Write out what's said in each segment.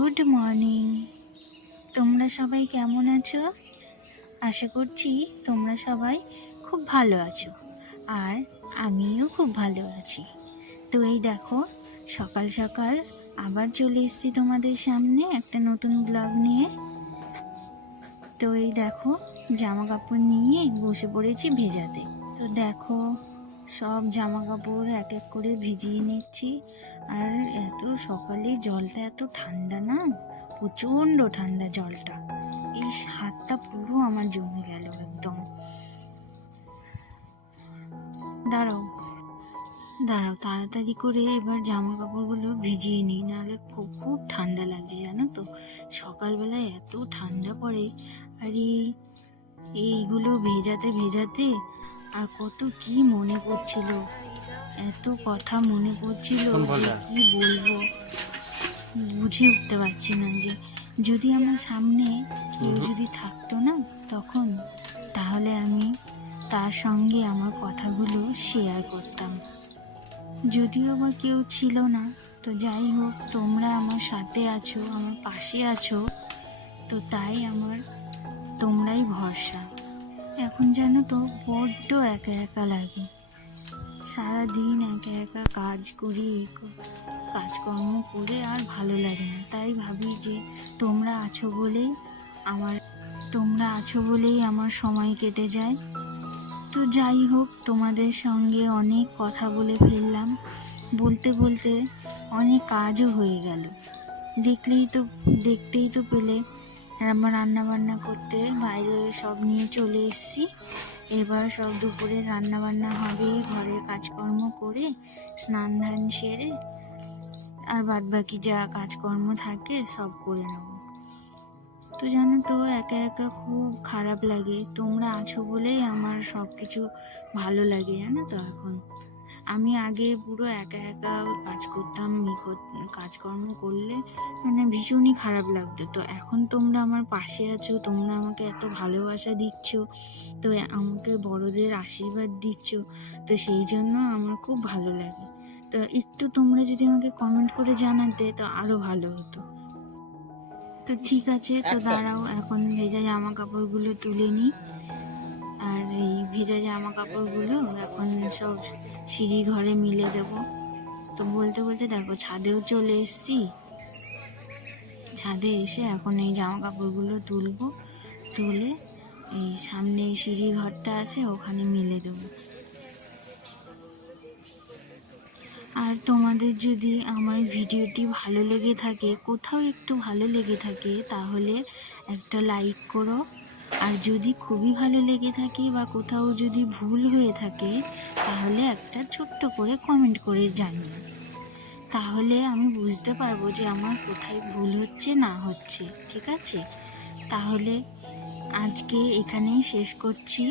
Good morning. তোমরা সবাই কেমন আছো? আশা করছি তোমরা সবাই খুব ভালো আছো, আর আমিও খুব ভালো আছি। তো এই দেখো, সকাল সকাল আবার চলে এসেছি তোমাদের সামনে একটা নতুন ব্লগ নিয়ে। তো এই দেখো, জামা কাপড় নিয়ে বসে পড়েছি ভেজাতে। তো দেখো, সব জামা কাপড় এক এক করে ভিজিয়ে নিচ্ছি। আর এত সকালে জলটা এত ঠান্ডা না, প্রচণ্ড ঠান্ডা জলটা। এই হাতটা পুরো আমার জমে গেল একদম। দাঁড়াও দাঁড়াও, তাড়াতাড়ি করে এবার জামা কাপড়গুলো ভিজিয়ে নিই, নাহলে খুব খুব ঠান্ডা লাগছে জানো তো। সকালবেলায় এত ঠান্ডা পড়ে, আর এইগুলো ভেজাতে ভেজাতে আর কত কি মনে পড়ছিল, এত কথা মনে পড়ছিল যে কি বলবো, বুঝে উঠতে পারছি না। যে যদি আমার সামনে কেউ যদি থাকতো না তখন, তাহলে আমি তার সঙ্গে আমার কথাগুলো শেয়ার করতাম। যদিও বা কেউ ছিল না, তো যাই হোক, তোমরা আমার সাথে আছো, আমার পাশে আছো, তো তাই আমার তোমরাই ভরসা। এখন জানো তো, বড্ড একা একা লাগে। সারাদিন একা একা কাজ করি, কাজকর্ম করে আর ভালো লাগে না। তাই ভাবি যে তোমরা আছো বলেই আমার সময় কেটে যায়। তো যাই হোক, তোমাদের সঙ্গে অনেক কথা বলে ফেললাম, বলতে বলতে অনেক কাজও হয়ে গেল। দেখতেই তো পেলে, আমার রান্না বান্না করতে বাইরে সব নিয়ে চলে এসেছি। এবার সব দুপুরে রান্না বান্না হবে, ঘরের কাজকর্ম করে স্নান ধান সেরে আর বাদ বাকি যা কাজকর্ম থাকে সব করে নেব। তো জানো তো, একা একা খুব খারাপ লাগে। তোমরা আছো বলেই আমার সব কিছু ভালো লাগে জানো তো। এখন আমি আগে পুরো একা একা কাজ করতাম, কাজকর্ম করলে মানে ভীষণই খারাপ লাগতো। তো এখন তোমরা আমার পাশে আছো, তোমরা আমাকে এত ভালোবাসা দিচ্ছ, তো আমাকে বড়দের আশীর্বাদ দিচ্ছ, তো সেই জন্য আমার খুব ভালো লাগে। তো একটু তোমরা যদি আমাকে কমেন্ট করে জানাতে তো আরো ভালো হতো। তো ঠিক আছে, তো দাঁড়াও, এখন ভেজা জামা কাপড়গুলো তুলে নিই। আর এই ভেজা জামা কাপড়গুলো এখন সব সিঁড়ি ঘরে মিলে দেবো। তো বলতে বলতে দেখো, ছাদেও চলে এসেছি। ছাদে এসে এখন এই জামা কাপড়গুলো তুলে এই সামনে সিঁড়ি ঘরটা আছে, ওখানে মিলে দেবো। আর তোমাদের যদি আমার ভিডিওটি ভালো লেগে থাকে, কোথাও একটু ভালো লেগে থাকে, তাহলে একটা লাইক করো। আর যদি খুবই ভালো লেগে থাকে বা কোথাও যদি ভুল হয়ে থাকে, তাহলে একটা ছোট্ট করে কমেন্ট করে জানিও। তাহলে আমি বুঝতে পারবো যে আমার কোথায় ভুল হচ্ছে না হচ্ছে। ঠিক আছে, তাহলে আজকে এখানেই শেষ করছি।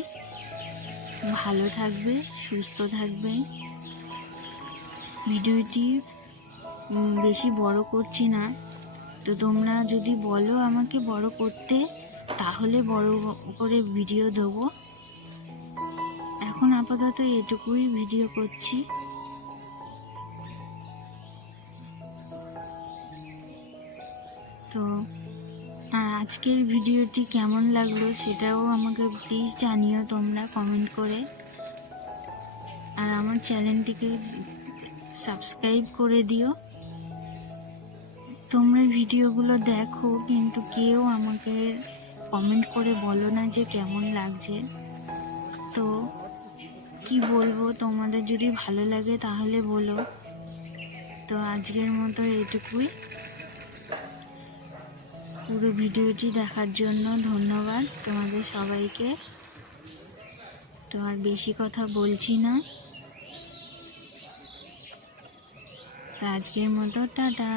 ভালো থাকবে, সুস্থ থাকবে। ভিডিওটি বেশি বড় করছি না, তো তোমরা যদি বলো আমাকে বড় করতে, তাহলে বড় করে ভিডিও দেবো। এখন আপাতত এটুকুই ভিডিও করছি। তো আজকের ভিডিওটি কেমন লাগলো সেটাও আমাকে প্লিজ জানিও তোমরা কমেন্ট করে। আর আমার চ্যানেলটিকে সাবস্ক্রাইব করে দিও। তোমরা ভিডিওগুলো দেখো, কিন্তু কেউ আমাকে কমেন্ট করে বলো না যে কেমন লাগছে। তো কি বলবো, তোমাদের যদি ভালো লাগে তাহলে বলো। তো আজকের মতো এটুকুই। পুরো ভিডিওটি দেখার জন্য ধন্যবাদ তোমাদের সবাইকে। তো আর বেশি কথা বলছি না, তো আজকের মতো টাটা।